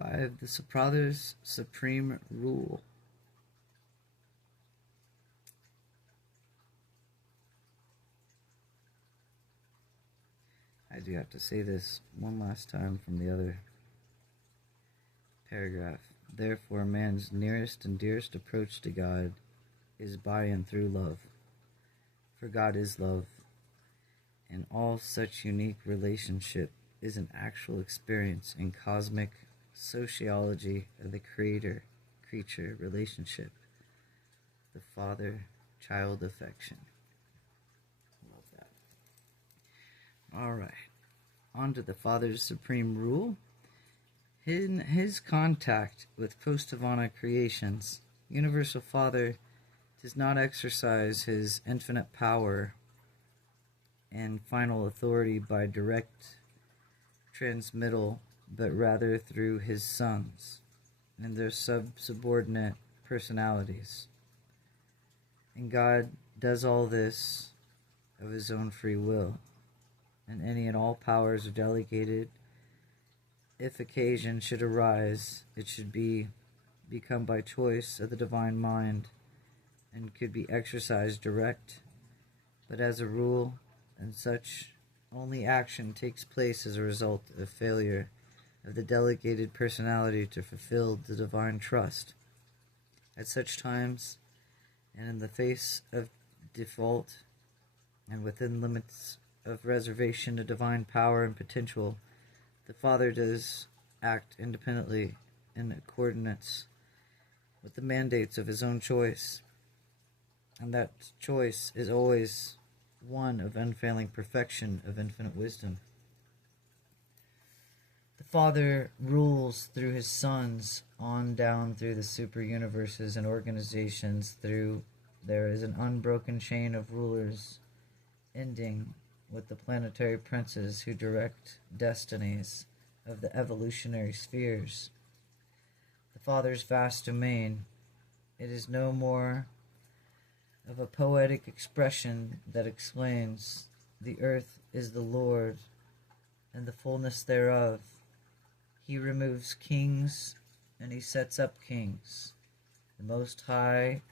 5. The Father's supreme rule. I do have to say this one last time from the other paragraph. Therefore, man's nearest and dearest approach to God is by and through love. For God is love, and all such unique relationship is an actual experience in cosmic sociology of the creator-creature relationship, the father-child affection. Love that. All right, on to the Father's supreme rule. In his contact with post-Nirvana creations, Universal Father does not exercise his infinite power and final authority by direct transmittal, but rather through his sons and their subordinate personalities. And God does all this of his own free will, and any and all powers are delegated. If occasion should arise, it should become by choice of the divine mind, and could be exercised direct, but as a rule, and such only action takes place as a result of failure of the delegated personality to fulfill the divine trust. At such times, and in the face of default, and within limits of reservation of divine power and potential, the Father does act independently in accordance with the mandates of his own choice, and that choice is always one of unfailing perfection of infinite wisdom. The Father rules through his sons on down through the super universes and organizations. There is an unbroken chain of rulers ending with the planetary princes who direct destinies of the evolutionary spheres. The Father's vast domain, it is no more of a poetic expression that explains the earth is the Lord and the fullness thereof. He removes kings and he sets up kings. The Most High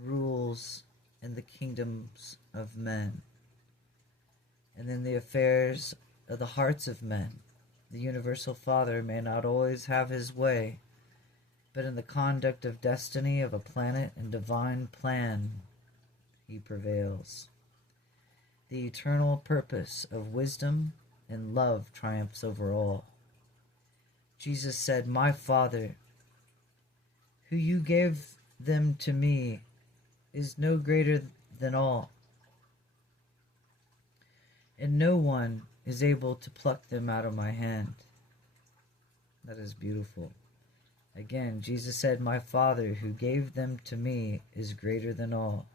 rules in the kingdoms of men and in the affairs of the hearts of men. The Universal Father may not always have his way, but in the conduct of destiny of a planet and divine plan, he prevails. The eternal purpose of wisdom and love triumphs over all. Jesus said, "My Father, who you gave them to me, is no greater than all, and no one is able to pluck them out of my hand." That is beautiful. Again, Jesus said, "My Father who gave them to me is greater than all,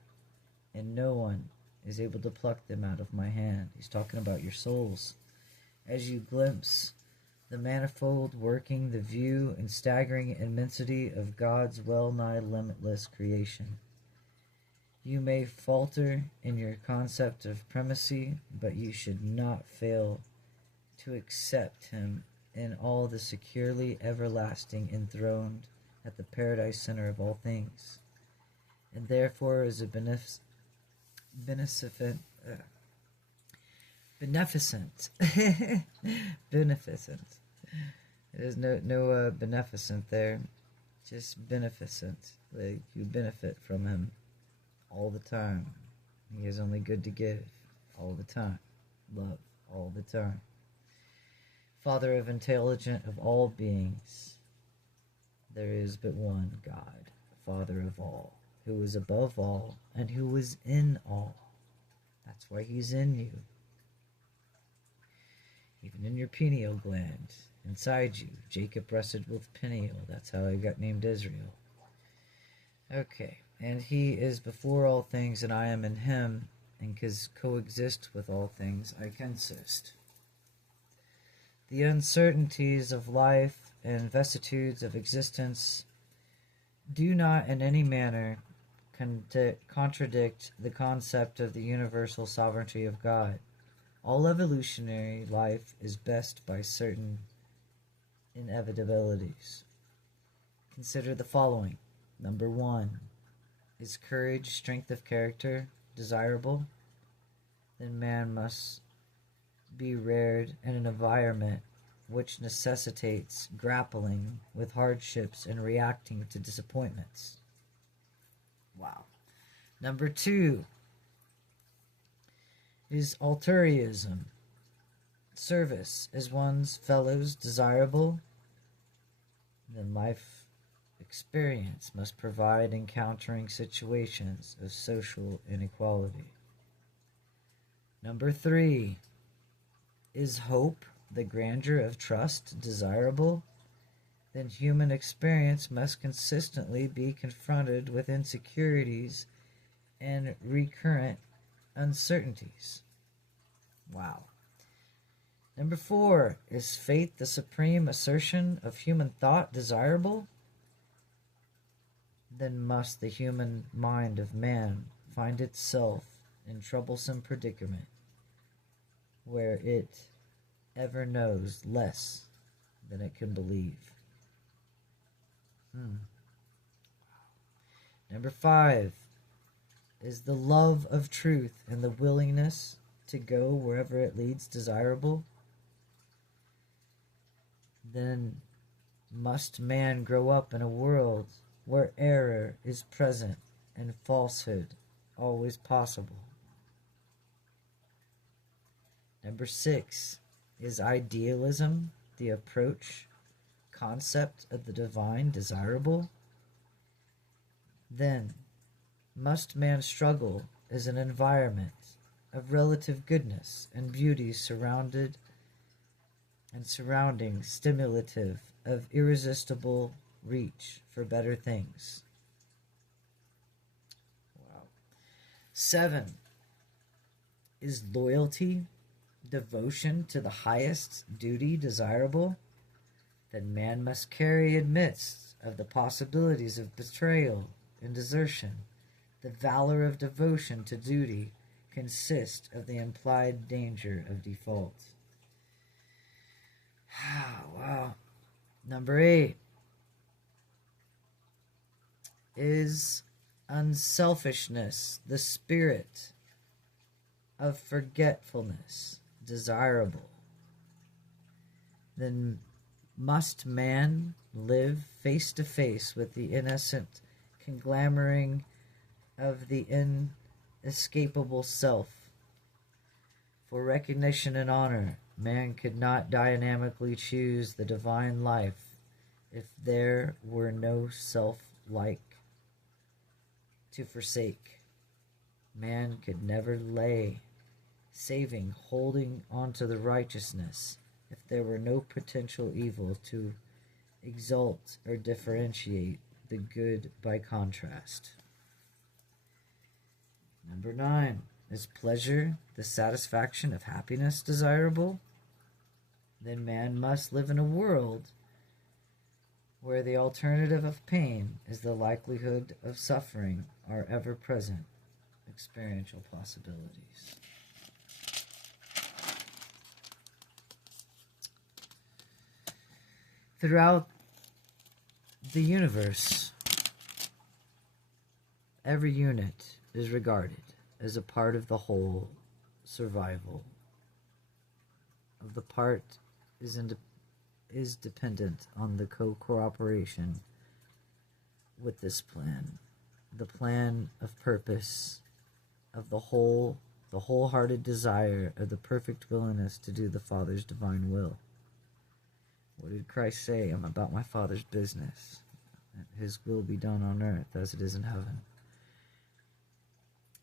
and no one is able to pluck them out of my hand." He's talking about your souls. As you glimpse the manifold working, the view and staggering immensity of God's well-nigh limitless creation, you may falter in your concept of primacy, but you should not fail to accept him in all the securely everlasting enthroned at the paradise center of all things, and therefore is a beneficent beneficent. There's no beneficent there, just beneficent. Like you benefit from him all the time. He is only good to give all the time, love all the time. Father of intelligent of all beings, there is but one God, Father of all, who is above all and who is in all. That's why he's in you. Even in your pineal gland, inside you. Jacob wrestled with Peniel. That's how I got named Israel. Okay, and he is before all things, and I am in him, and because coexist with all things, I consist. The uncertainties of life and vicissitudes of existence do not in any manner contradict the concept of the universal sovereignty of God. All evolutionary life is best by certain inevitabilities. Consider the following. Number 1. Is courage, strength of character, desirable? Then man must be reared in an environment which necessitates grappling with hardships and reacting to disappointments. Wow. Number 2. Is altruism, service as one's fellows, desirable? Then life experience must provide encountering situations of social inequality. Number 3. Is hope, the grandeur of trust, desirable? Then human experience must consistently be confronted with insecurities and recurrent uncertainties. Wow. Number 4. Is faith, the supreme assertion of human thought, desirable? Then must the human mind of man find itself in troublesome predicament, where it ever knows less than it can believe. Number 5. Is the love of truth and the willingness to go wherever it leads desirable? Then must man grow up in a world where error is present and falsehood always possible. Number 6. Is idealism, the approach, concept of the divine, desirable? Then must man struggle as an environment of relative goodness and beauty surrounding stimulative of irresistible reach for better things. Wow. 7. Is loyalty, devotion to the highest duty, desirable? Then man must carry amidst of the possibilities of betrayal and desertion. The valor of devotion to duty consists of the implied danger of default. Wow. Number 8. Is unselfishness, the spirit of forgetfulness, desirable? Then must man live face to face with the innocent conglomerating of the inescapable self. For recognition and honor, man could not dynamically choose the divine life if there were no self-like to forsake. Man could never lay saving, holding onto the righteousness if there were no potential evil to exalt or differentiate the good by contrast. Number 9. Is pleasure, the satisfaction of happiness, desirable? Then man must live in a world where the alternative of pain is the likelihood of suffering are ever-present experiential possibilities. Throughout the universe, every unit is regarded as a part of the whole. Survival of the part is dependent on the cooperation with this plan, the plan of purpose of the wholehearted desire of the perfect willingness to do the Father's divine will. What did Christ say? I'm about my Father's business. His will be done on earth as it is in heaven.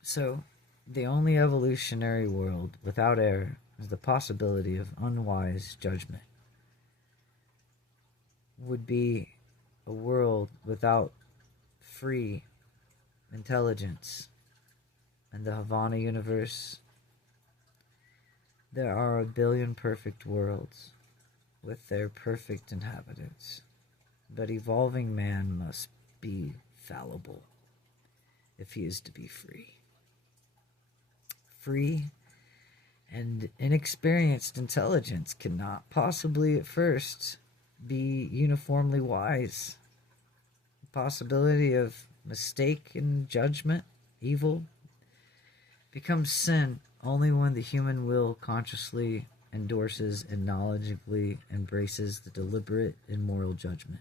So, the only evolutionary world without error is the possibility of unwise judgment. Would be a world without free intelligence. In the Havana universe, there are 1 billion perfect worlds with their perfect inhabitants. But evolving man must be fallible if he is to be free. Free and inexperienced intelligence cannot possibly at first be uniformly wise. The possibility of mistake and judgment, evil, becomes sin only when the human will consciously endorses and knowledgeably embraces the deliberate and moral judgment.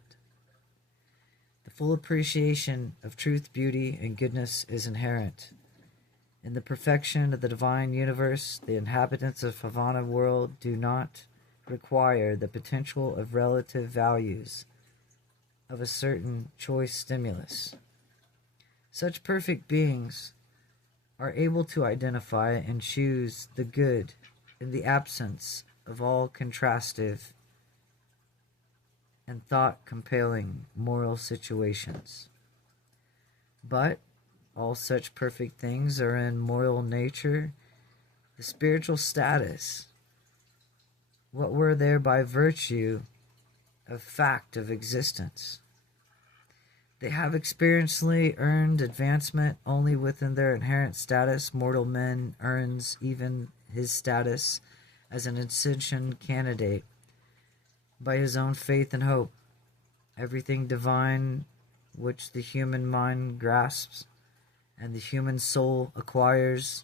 The full appreciation of truth, beauty, and goodness is inherent. In the perfection of the divine universe, the inhabitants of Havana world do not require the potential of relative values of a certain choice stimulus. Such perfect beings are able to identify and choose the good in the absence of all contrastive and thought-compelling moral situations. But all such perfect things are in moral nature, the spiritual status, what were there by virtue of fact of existence. They have experientially earned advancement only within their inherent status. Mortal man earns even his status as an ascension candidate by his own faith and hope. Everything divine which the human mind grasps and the human soul acquires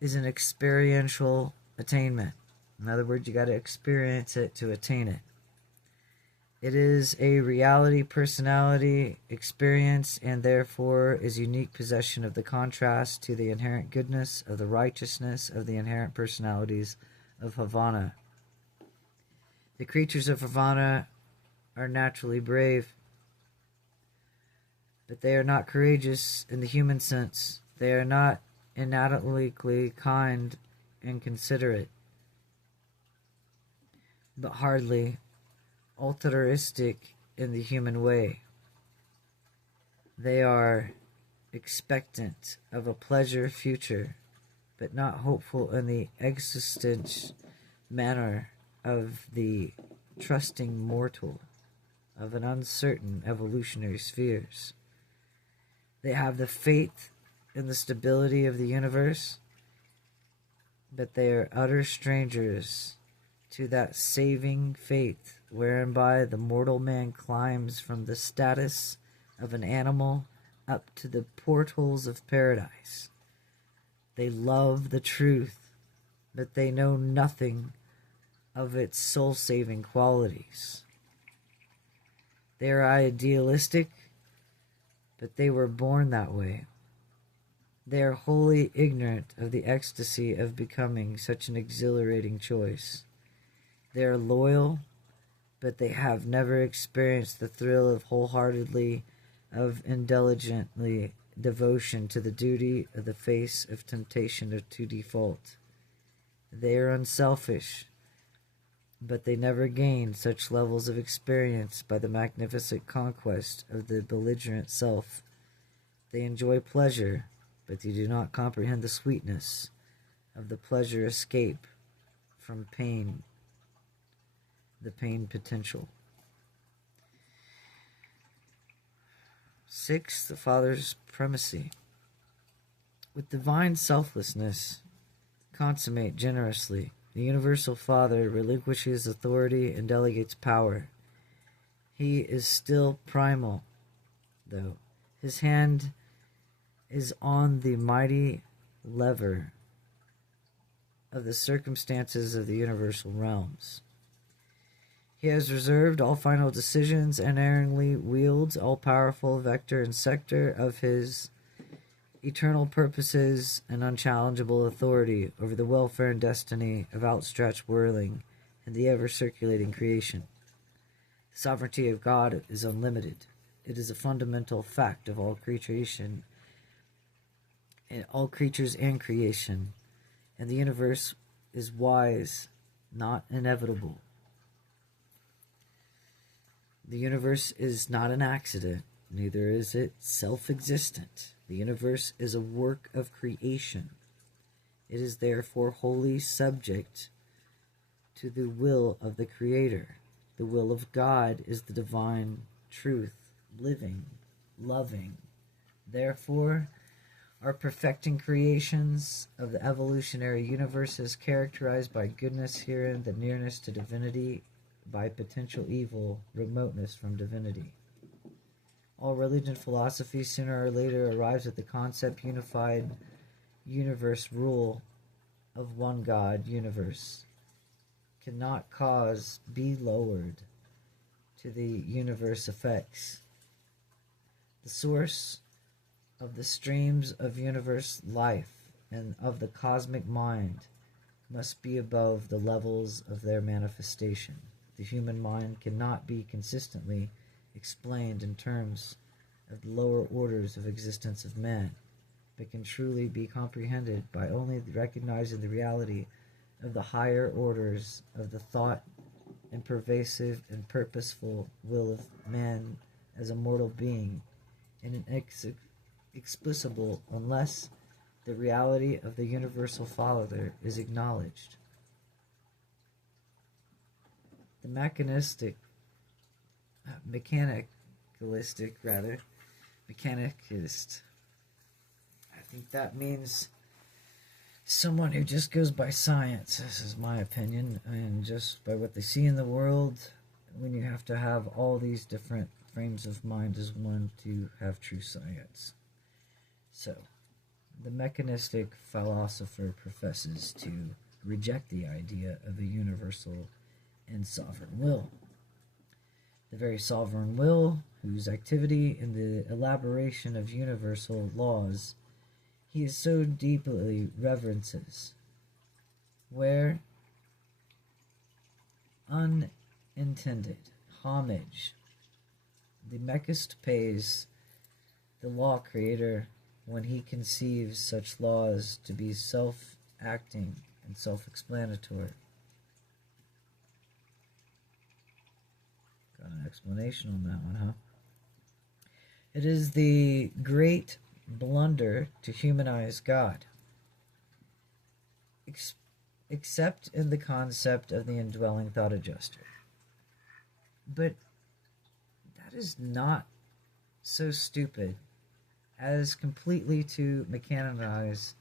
is an experiential attainment. In other words, you got to experience it to attain it. It is a reality, personality, experience, and therefore is unique possession of the contrast to the inherent goodness of the righteousness of the inherent personalities of Havana. The creatures of Havana are naturally brave, but they are not courageous in the human sense. They are not inadequately kind and considerate, but hardly altruistic in the human way. They are expectant of a pleasure future, but not hopeful in the existence manner of the trusting mortal of an uncertain evolutionary spheres. They have the faith in the stability of the universe, but they are utter strangers to that saving faith whereby the mortal man climbs from the status of an animal up to the portals of paradise. They love the truth, but they know nothing of its soul-saving qualities. They are idealistic, but they were born that way. They are wholly ignorant of the ecstasy of becoming such an exhilarating choice. They are loyal, but they have never experienced the thrill of wholeheartedly, of indulgently devotion to the duty of the face of temptation or to default. They are unselfish, but they never gain such levels of experience by the magnificent conquest of the belligerent self. They enjoy pleasure, but they do not comprehend the sweetness of the pleasure escape from pain, the pain potential. 6. The Father's primacy. With divine selflessness, consummate generously, the Universal Father relinquishes authority and delegates power. He is still primal, though. His hand is on the mighty lever of the circumstances of the universal realms. He has reserved all final decisions and unerringly wields all-powerful vector and sector of his eternal purposes and unchallengeable authority over the welfare and destiny of outstretched whirling and the ever-circulating creation. The sovereignty of God is unlimited. It is a fundamental fact of all creation, all creatures and creation, and the universe is wise, not inevitable. The universe is not an accident, neither is it self-existent. The universe is a work of creation. It is therefore wholly subject to the will of the Creator. The will of God is the divine truth, living, loving. Therefore, our perfecting creations of the evolutionary universe is characterized by goodness, herein the nearness to divinity by potential evil, remoteness from divinity. All religion philosophy sooner or later arrives at the concept unified universe rule of one God universe cannot cause be lowered to the universe effects. The source of the streams of universe life and of the cosmic mind must be above the levels of their manifestation. The human mind cannot be consistently explained in terms of the lower orders of existence of man, but can truly be comprehended by only recognizing the reality of the higher orders of the thought and pervasive and purposeful will of man as a mortal being, and inexplicable unless the reality of the universal Father is acknowledged. The mechanistic, mechanicist. I think that means someone who just goes by science. This is my opinion, and just by what they see in the world, when you have to have all these different frames of mind as one to have true science. So, the mechanistic philosopher professes to reject the idea of a universal and sovereign will. The very sovereign will, whose activity in the elaboration of universal laws he is so deeply reverences, where unintended homage the mechist pays the law creator when he conceives such laws to be self-acting and self-explanatory. Got an explanation on that one, huh? It is the great blunder to humanize God, except in the concept of the indwelling thought adjuster. But that is not so stupid as completely to mechanize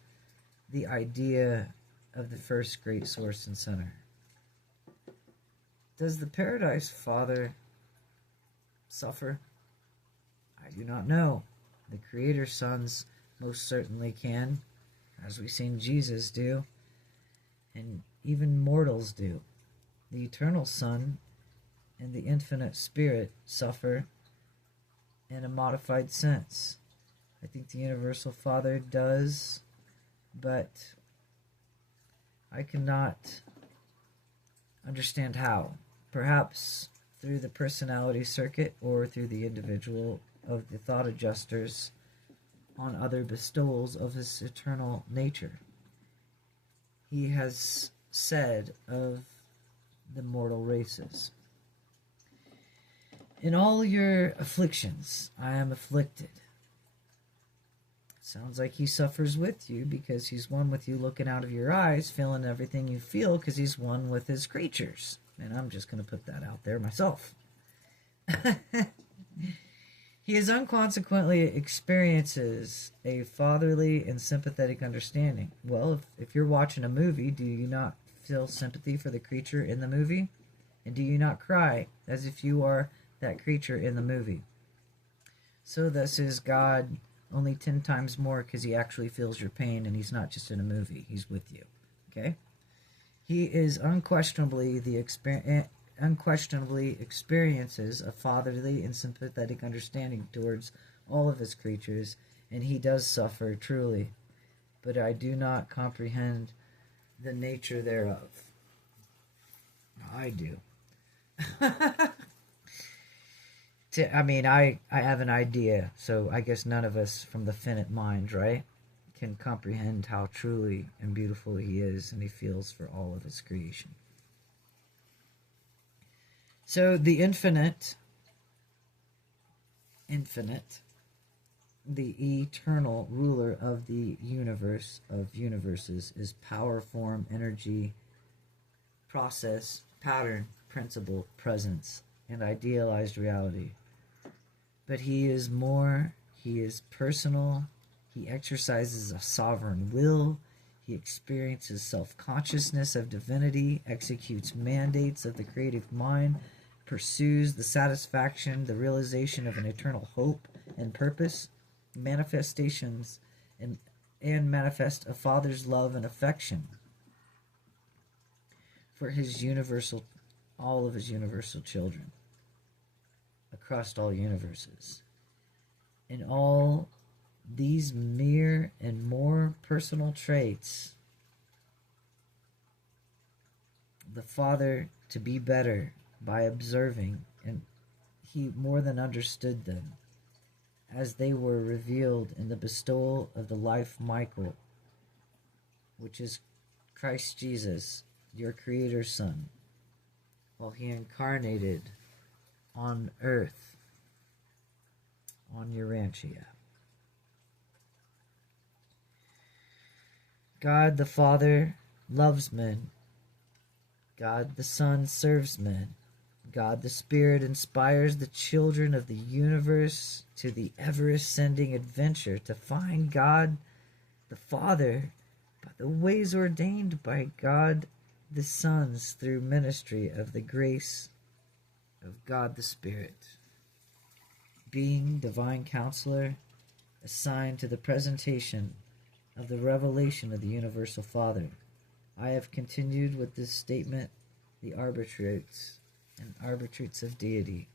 the idea of the first great source and center. Does the Paradise Father suffer? I do not know. The Creator Sons most certainly can, as we've seen Jesus do, and even mortals do. The Eternal Son and the Infinite Spirit suffer in a modified sense. I think the Universal Father does, but I cannot understand how. Perhaps through the personality circuit or through the individual of the thought adjusters on other bestowals of his eternal nature. He has said of the mortal races, "In all your afflictions I am afflicted." Sounds like he suffers with you because he's one with you, looking out of your eyes, feeling everything you feel because he's one with his creatures. And I'm just going to put that out there myself. He is unconsequently experiences a fatherly and sympathetic understanding. Well, if you're watching a movie, do you not feel sympathy for the creature in the movie? And do you not cry as if you are that creature in the movie? So thus is God only 10 times more because he actually feels your pain and he's not just in a movie. He's with you. Okay? He is unquestionably experiences a fatherly and sympathetic understanding towards all of his creatures, and he does suffer truly, but I do not comprehend the nature thereof. I do. I have an idea, so I guess none of us from the finite mind, right, can comprehend how truly and beautiful he is and he feels for all of his creation. So the infinite, the eternal ruler of the universe of universes is power, form, energy, process, pattern, principle, presence, and idealized reality. But he is more, he is personal, he exercises a sovereign will, he He experiences self-consciousness of divinity, executes mandates of the creative mind, pursues the satisfaction, the realization of an eternal hope and purpose, manifestations and manifest a father's love and affection for all of his universal children across all universes. In all these mere and more personal traits, the Father to be better by observing, and he more than understood them, as they were revealed in the bestowal of the life Michael, which is Christ Jesus, your Creator's Son, while he incarnated on earth, on Urantia. God the Father loves men. God the Son serves men. God the Spirit inspires the children of the universe to the ever-ascending adventure to find God the Father by the ways ordained by God the Sons through ministry of the grace of God the Spirit. Being divine counselor, assigned to the presentation of the revelation of the universal Father, I have continued with this statement the arbitrates of deity